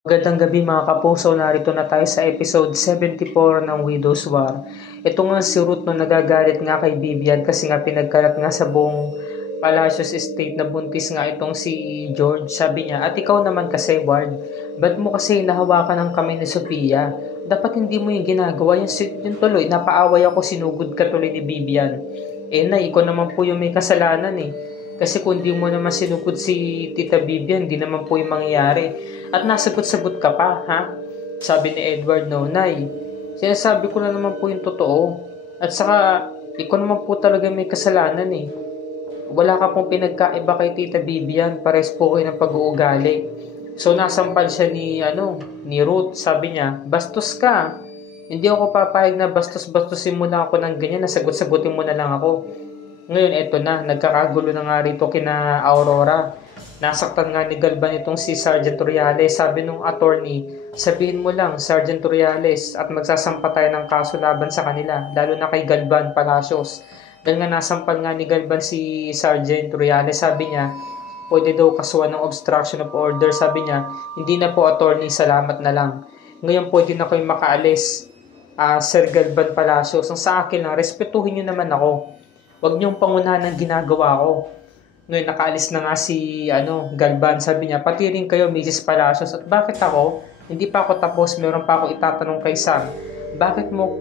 Magandang gabi mga kapuso, narito na tayo sa episode 74 ng Widow's War. Ito nga si Ruth no nagagalit nga kay Vivian kasi nga pinagkalat nga sa buong Palacios Estate na buntis nga itong si George. Sabi niya, at ikaw naman kasi Ward, ba't mo kasi nahawakan ng kamay ni Sofia? Dapat hindi mo yung ginagawa, yung tuloy, napaaway ako, sinugod ka tuloy ni Vivian. Na, ikaw naman po yung may kasalanan eh. Kasi kung di mo naman sinugod si Tita Vivian, di naman po yung mangyayari. At nasagot-sagot ka pa, ha? Sabi ni Edward, no, Nay, sinasabi ko na naman po yung totoo. At saka, ikaw naman po talaga may kasalanan eh. Wala ka pong pinagkaiba kay Tita Vivian, pares po kayo ng pag-uugali. So, nasampal siya ni Ruth. Sabi niya, bastos ka. Hindi ako papayag na bastos-bastosin mo na ako ng ganyan, nasagot-sagutin mo na lang ako. Ngayon, eto na, nagkakagulo na nga rito kina Aurora. Nasaktan nga ni Galvan itong si Sergeant Riales. Sabi nung attorney, sabihin mo lang, Sergeant Riales, at magsasampa tayo ng kaso laban sa kanila, lalo na kay Galvan Palacios. Dahil nga nasampal nga ni Galvan si Sergeant Riales, sabi niya, pwede daw kasuhan ng obstruction of order. Sabi niya, hindi na po attorney, salamat na lang. Ngayon pwede na kayo makaalis, Sir Galvan Palacios. Ang sa akin lang, respetuhin niyo naman ako. Huwag niyong pangunahan ng ginagawa ko. Ngayon, nakaalis na nga si Galvan. Sabi niya, pati rin kayo, Mrs. Palacios. At bakit ako? Hindi pa ako tapos. Meron pa ako itatanong kay Sam. Bakit mo,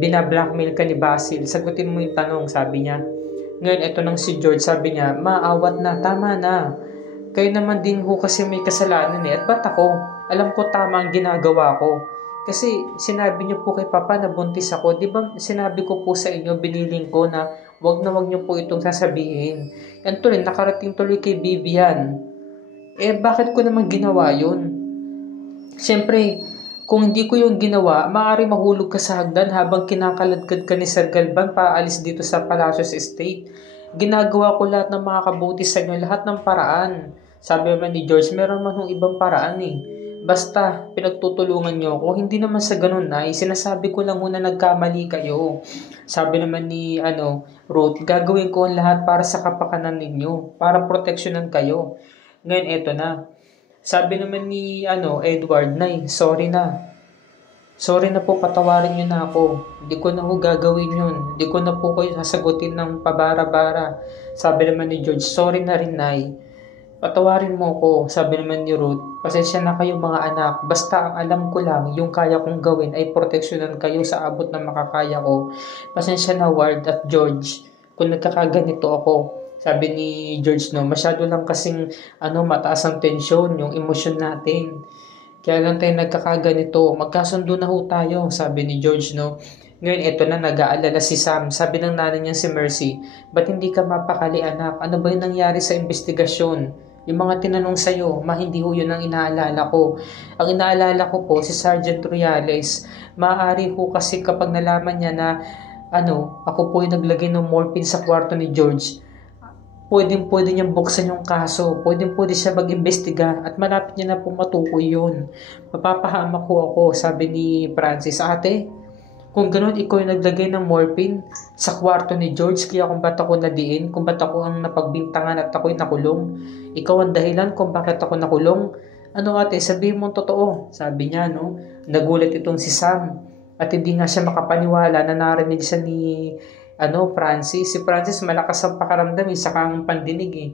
binablackmail ka ni Basil? Sagutin mo yung tanong, sabi niya. Ngayon, ito nang si George. Sabi niya, maawat na, tama na. Kayo naman din ho kasi may kasalanan eh. At ba't ako? Alam ko tama ang ginagawa ko. Kasi sinabi niyo po kay Papa na buntis ako. Di ba sinabi ko po sa inyo, biniling ko na wag niyo po itong sasabihin. Yan tuloy, nakarating tuloy kay Vivian. Bakit ko naman ginawa yun? Siyempre, kung hindi ko yung ginawa, maaari mahulog ka sa hagdan habang kinakaladkad ka ni Sir Galvan paalis dito sa Palacios Estate. Ginagawa ko lahat ng makakabuti sa inyo, lahat ng paraan. Sabi naman ni George, meron man yung ibang paraan eh. Basta, pinagtutulungan niyo ako. Hindi naman sa ganun ay sinasabi ko lang muna nagkamali kayo. Sabi naman ni Ruth, gagawin ko ang lahat para sa kapakanan ninyo, para proteksyonan kayo. Ngayon, eto na. Sabi naman ni Edward, Nay, sorry na. Sorry na po, patawarin niyo na ako. Hindi ko na po gagawin yun. Hindi ko na po kayo sasagutin ng pabara-bara. Sabi naman ni George, sorry na rin, Nay. Patawarin mo ko, sabi naman ni Ruth. Pasensya na kayo mga anak. Basta ang alam ko lang, yung kaya kong gawin ay proteksyonan kayo sa abot ng makakaya ko. Pasensya na Ward at George kung nagkakaganito ako. Sabi ni George, no, masyado lang kasing mataas ang tensyon, yung emosyon natin. Kaya lang tayo nagkakaganito. Magkasundo na ho tayo, sabi ni George, no. Ngayon, eto na, nag-aalala si Sam. Sabi ng nanay niya si Mercy, ba't hindi ka mapakali anak? Ano ba yung nangyari sa investigasyon? Yung mga tinanong sa'yo, hindi ho yun ang inaalala ko. Ang inaalala ko po, si Sergeant Riales. Maaari ho kasi kapag nalaman niya na, ako po yung naglagay ng morphine sa kwarto ni George, pwede niyang buksan yung kaso. Pwede siya mag-imbestiga at malapit niya na po matukoy yun. Mapapahamak ko ako, sabi ni Francis. Ate, kung gano'n, ikaw yung naglagay ng morphine sa kwarto ni George, kaya kung ba't ako nadiin, kung ba't ako ang napagbintangan at ako'y nakulong, ikaw ang dahilan kung bakit ako nakulong. Ate, sabihin mo totoo, sabi niya, no? Nagulat itong si Sam, at hindi nga siya makapaniwala na narinig siya ni, Francis. Si Francis malakas ang pakaramdam, saka ang pandinig eh.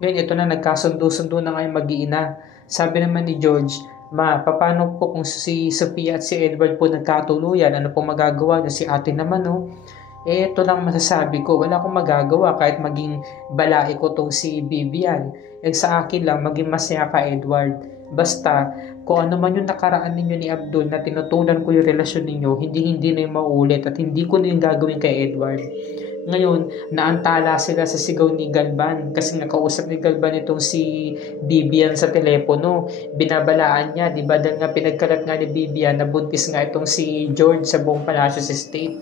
Ngayon, ito na, nagkasundo-sundo na ngayon mag-iina. Sabi naman ni George, Ma, paano po kung si Sophia at si Edward po nagkatuluyan? Ano po magagawa niyo? Si ate naman, no? Ito lang masasabi ko. Wala akong magagawa kahit maging balai ko tong si Vivian. Sa akin lang, maging masaya ka, Edward. Basta, kung ano man yung nakaraan ninyo ni Abdul na tinutulan ko yung relasyon ninyo, hindi na yung maulit at hindi ko na yung gagawin kay Edward. Ngayon, naantala sila sa sigaw ni Galvan kasi nakausap ni Galvan itong si Vivian sa telepono. Binabalaan niya, di ba? Dahil nga pinagkalat nga ni Vivian na buntis nga itong si George sa buong Palacios Estate.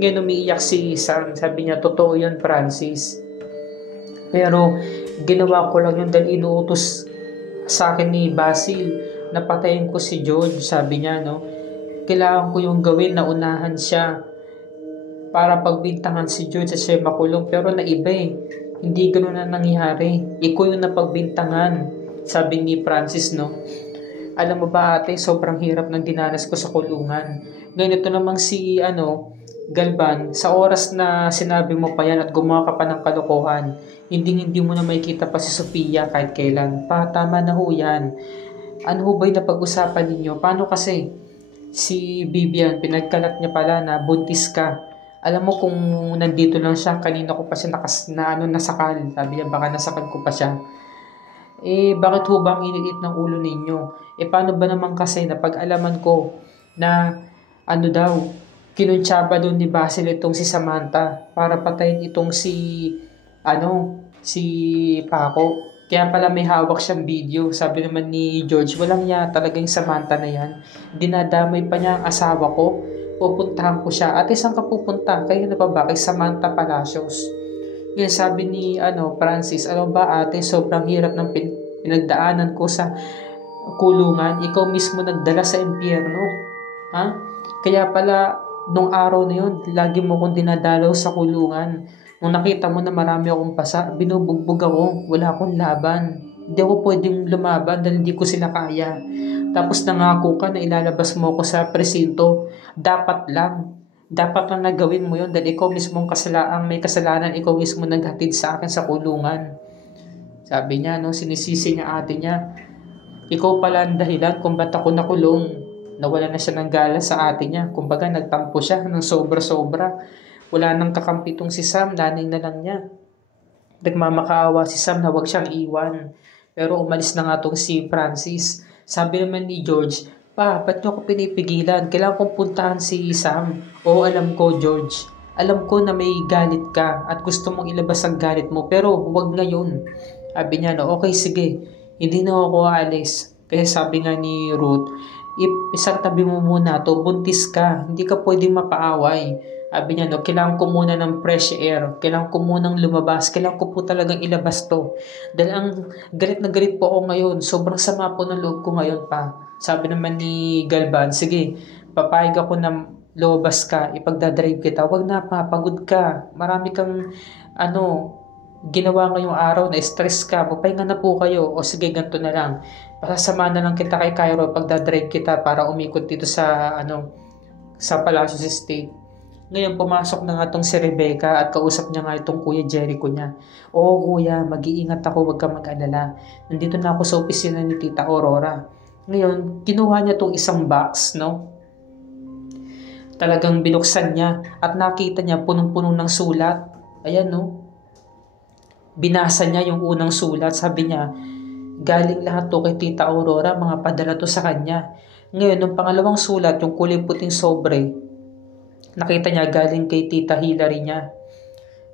Ngayon, umiiyak si Sam. Sabi niya, totoo yun, Francis. Pero, ginawa ko lang yun dahil inuutos sa akin ni Basil na patayin ko si George. Sabi niya, no? Kailangan ko yung gawin na unahan siya para pagbintangan si George at siya makulong. Pero naiba eh. Hindi ganoon na nangyari. Ikaw yung napagbintangan. Sabi ni Francis, no? Alam mo ba ate, sobrang hirap ng dinanas ko sa kulungan. Ngayon ito namang si, Galban, sa oras na sinabi mo pa yan at gumawa ka pa ng kalokohan, hindi mo na makikita pa si Sophia kahit kailan. Tama na ho yan. Ano ho ba'y napag-usapan ninyo? Paano kasi si Vivian, pinagkalat niya pala na buntis ka. Alam mo kung nandito lang siya, kanina ko pa siya nasakal. Sabi niya, baka nasakal ko pa siya. Bakit ho ba ang init ng ulo ninyo? Paano ba naman kasi napag-alaman ko na kinuntsaba doon ni Basil itong si Samantha para patayin itong si Paco. Kaya pala may hawak siyang video. Sabi naman ni George, walang ya talaga yung Samantha na yan. Dinadamay pa niya ang asawa ko. Pupuntahan ko siya. Ate, saan ka pupunta? Kayo na ba? Kay Samantha Palacios. Ngayon sabi ni Francis, alam ba ate, sobrang hirap ng pinagdaanan ko sa kulungan. Ikaw mismo nagdala sa impyerno. Ha? Kaya pala, nung araw na yun, lagi mo kong dinadalaw sa kulungan. Nung nakita mo na marami akong pasa, binubugbog ako. Wala akong laban. Hindi ako pwedeng lumaban dahil hindi ko sila kaya. Tapos nangako ka na ilalabas mo ako sa presinto. Dapat lang nagawin mo yun dahil ikaw mismo may kasalanan, ikaw mismo naghatid sa akin sa kulungan. Sabi niya, sinisisi niya ate niya. Ikaw pala ang dahilan kung ba't ako nakulong. Nawala na siya ng gala sa ate niya. Kumbaga nagtampo siya ng sobra-sobra. Wala nang kakampi tong si Sam, nanay na lang niya. Nagmamakaawa si Sam na wag siyang iwan. Pero umalis na nga tong si Francis. Sabi naman ni George, ba't niyo ako pinipigilan? Kailangan kong puntahan si Sam. Oo, alam ko, George. Alam ko na may galit ka at gusto mong ilabas ang galit mo, pero huwag ngayon. Sabi niya, okay, sige. Hindi na ako aalis. Kaya sabi nga ni Ruth, isang tabi mo muna to, buntis ka. Hindi ka pwedeng mapaaway. Sabi niya, kailangan ko muna ng fresh air. Kailangan ko munang lumabas. Kailangan ko po talagang ilabas to. Dahil ang galit na galit po ako ngayon. Sobrang sama po ng loob ko ngayon pa. Sabi naman ni Galban, sige, papayag ako na lumabas ka, ipagdadrive kita. Huwag na, pagod ka. Marami kang, ginawa ngayong araw na stress ka. Papahinga na po kayo. O sige, ganito na lang. Pasasama na lang kita kay Cairo, pagdadrive kita para umikot dito sa Palacios Estate. Ngayon, pumasok na nga itong si Rebecca at kausap niya nga itong Kuya Jericho niya. Oo kuya, mag-iingat ako, huwag ka mag-alala. Nandito na ako sa opisina ni Tita Aurora. Ngayon, kinuha niya itong isang box, Talagang binuksan niya at nakita niya punong-puno ng sulat. Ayan, Binasa niya yung unang sulat. Sabi niya, galing lahat to kay Tita Aurora, mga padala to sa kanya. Ngayon, yung pangalawang sulat, yung kulay puting sobre, nakita niya galing kay Tita Hillary niya.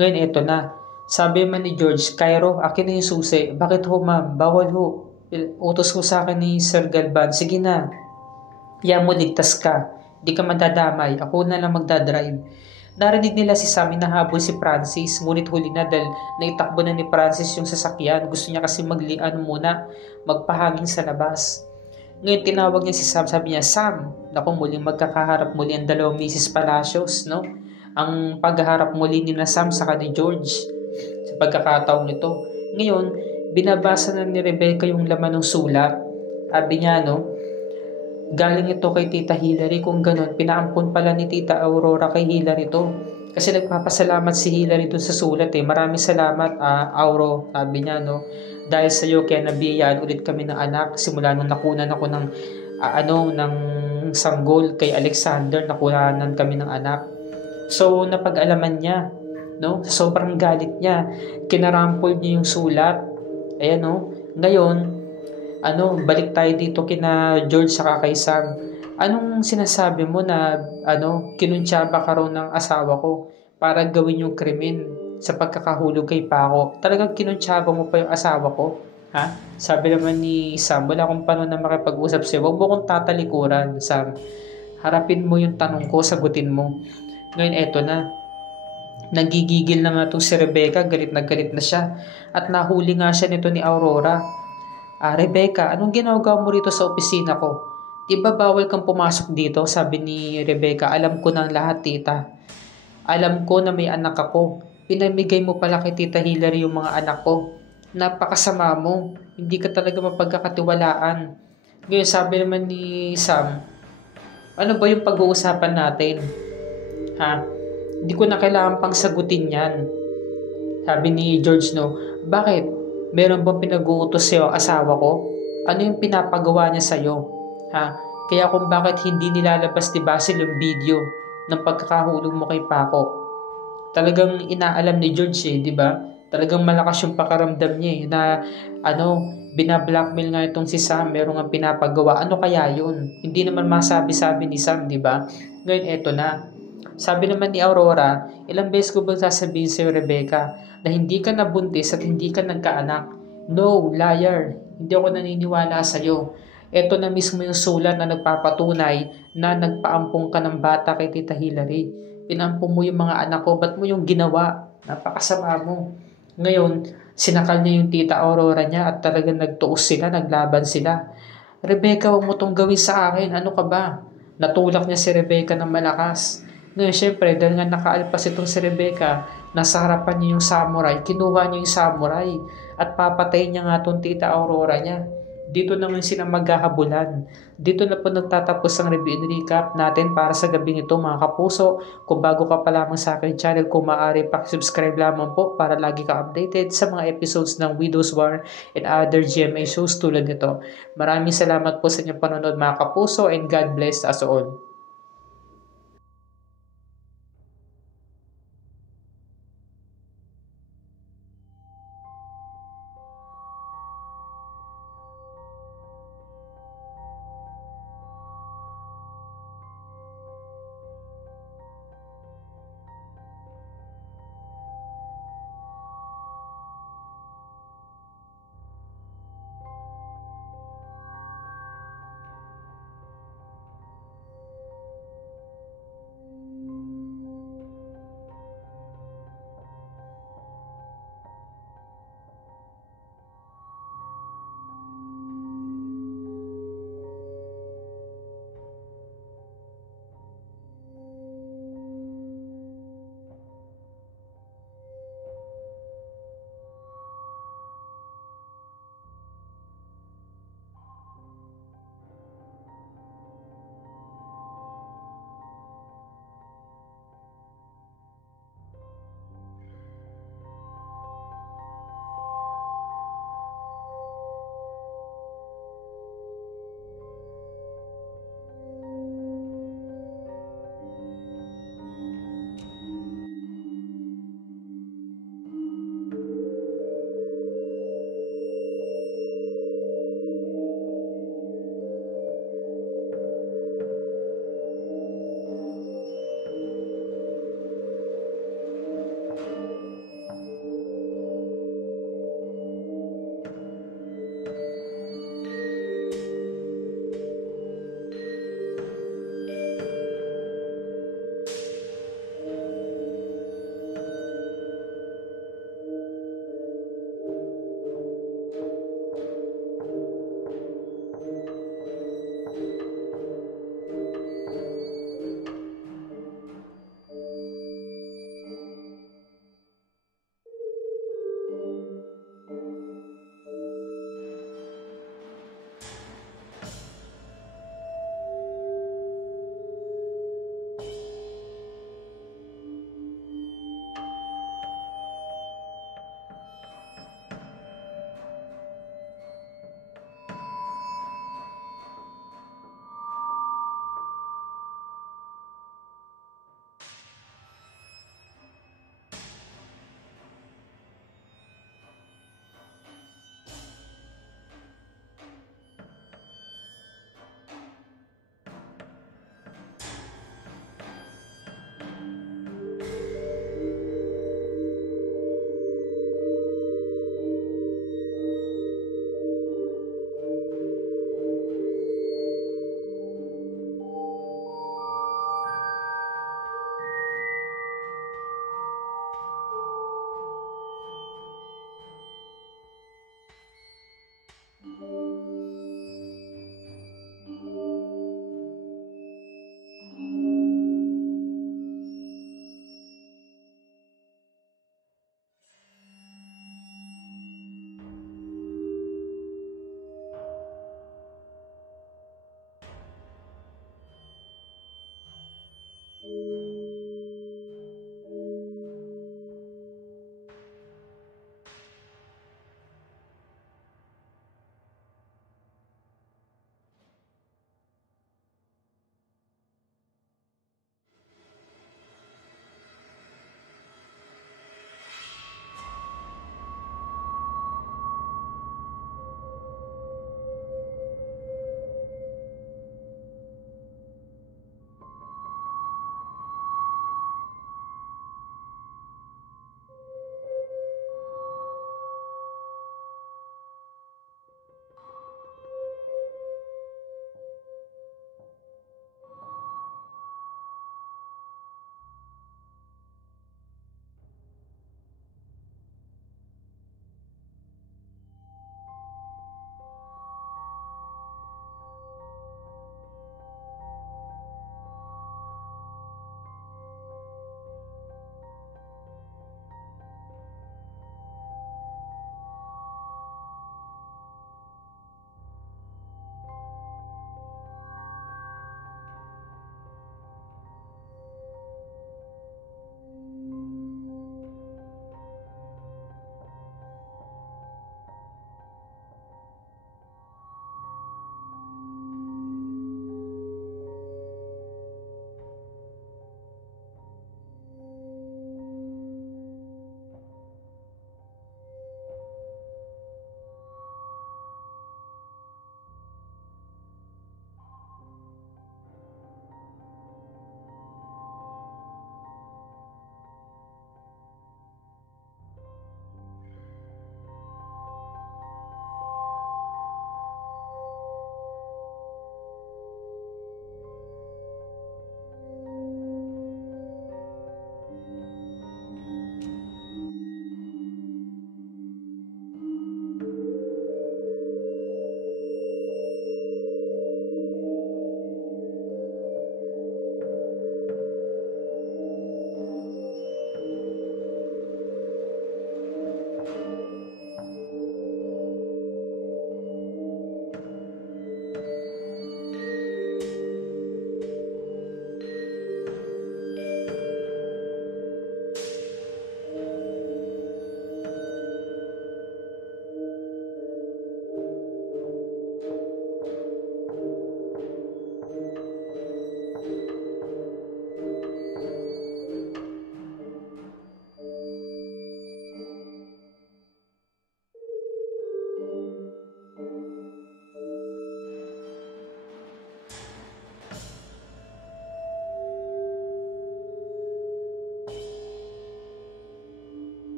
Ngayon, eto na. Sabi man ni George, Cairo, akin na yung susi. Bakit ho ma'am? Bawal ho. Utos ko sa akin ni Sir Galban. Sige na. Yan mo, ligtas ka. Di ka madadamay. Ako na lang magdadrive. Narinig nila si Sam, nahabol si Francis. Ngunit huli na dahil naitakbo na ni Francis yung sasakyan. Gusto niya kasi maglian muna. Magpahangin sa labas. Ngayon tinawag niya si Sam, sabi niya, Sam, muling magkakaharap muli ang dalawang Mrs. Palacios, Ang pagharap muli ni na Sam sa ni George sa pagkakataong ito. Ngayon, binabasa na ni Rebecca yung laman ng sulat. Sabi niya, galing ito kay Tita Hillary. Kung ganon, pinaampon pala ni Tita Aurora kay Hillary ito. Kasi nagpapasalamat si Hillary dun sa sulat Maraming salamat, Auro, sabi niya, Dahil sa iyo kaya nabiyayaan ulit kami ng anak simula nung nakunan ako ng sanggol kay Alexander, nakunan kami ng anak. So napag-alaman niya, sobrang galit niya, kinarampol niya yung sulat. Ayan, ngayon, balik tayo dito kina George saka kay Sam. Anong sinasabi mo na kinuntsaba ka raw ng asawa ko para gawin yung krimen sa pagkakahulog kay Paco? Talagang kinuntsaba mo pa yung asawa ko? Ha? Sabi naman ni Sam, wala akong panahon na makipag-usap sa'yo. Huwag mo kong tatalikuran, Sam. Harapin mo yung tanong ko, sagutin mo. Ngayon, eto na. Nagigigil na nga itong si Rebecca, galit na siya. At nahuli nga siya nito ni Aurora. Rebecca, anong ginagawa mo rito sa opisina ko? Di ba bawal kang pumasok dito? Sabi ni Rebecca, alam ko ng lahat, tita. Alam ko na may anak ako. Pinamigay mo pala kay Tita Hillary yung mga anak ko. Napakasama mo. Hindi ka talaga mapagkakatiwalaan. Ngayon, sabi naman ni Sam, ano ba yung pag-uusapan natin? Ha? Hindi ko na kailangan pang sagutin yan. Sabi ni George, no, bakit? Meron bang pinag-uutos sa'yo ang asawa ko? Ano yung pinapagawa niya sa'yo? Ha? Kaya kung bakit hindi nilalabas ni Basil yung video ng pagkakahulog mo kay Paco. Talagang inaalam ni George di ba? Talagang malakas yung pakaramdam niya na binablackmail nga itong si Sam, merong ang pinapagawa. Ano kaya yun? Hindi naman masabi-sabi ni Sam, di ba? Ngayon, eto na. Sabi naman ni Aurora, ilang beses ko bang sasabihin sa'yo, Rebecca, na hindi ka nabuntis at hindi ka nagkaanak? No, liar. Hindi ako naniniwala sa'yo. Ito na mismo yung sulat na nagpapatunay na nagpaampong ka ng bata kay Tita Hillary. Pinampong mo yung mga anak ko, ba't mo yung ginawa? Napakasama mo. Ngayon, sinakal niya yung Tita Aurora niya at talagang nagtuos sila, naglaban sila. Rebecca, huwag mo tong gawin sa akin. Ano ka ba? Natulak niya si Rebecca ng malakas. Ngayon, syempre, dahil nga nakaalpas itong si Rebecca, nasa harapan niya yung samurai, kinuha niya yung samurai at papatayin niya nga itong Tita Aurora niya. Dito naman sila maghahabulan. Dito na po nagtatapos ang review and recap natin para sa gabing ito mga kapuso. Kung bago ka pa lamang sa aking channel, kung maaari pakisubscribe lamang po para lagi ka updated sa mga episodes ng Widow's War and other GMA shows tulad nito. Maraming salamat po sa inyong panonood mga kapuso and God bless us all.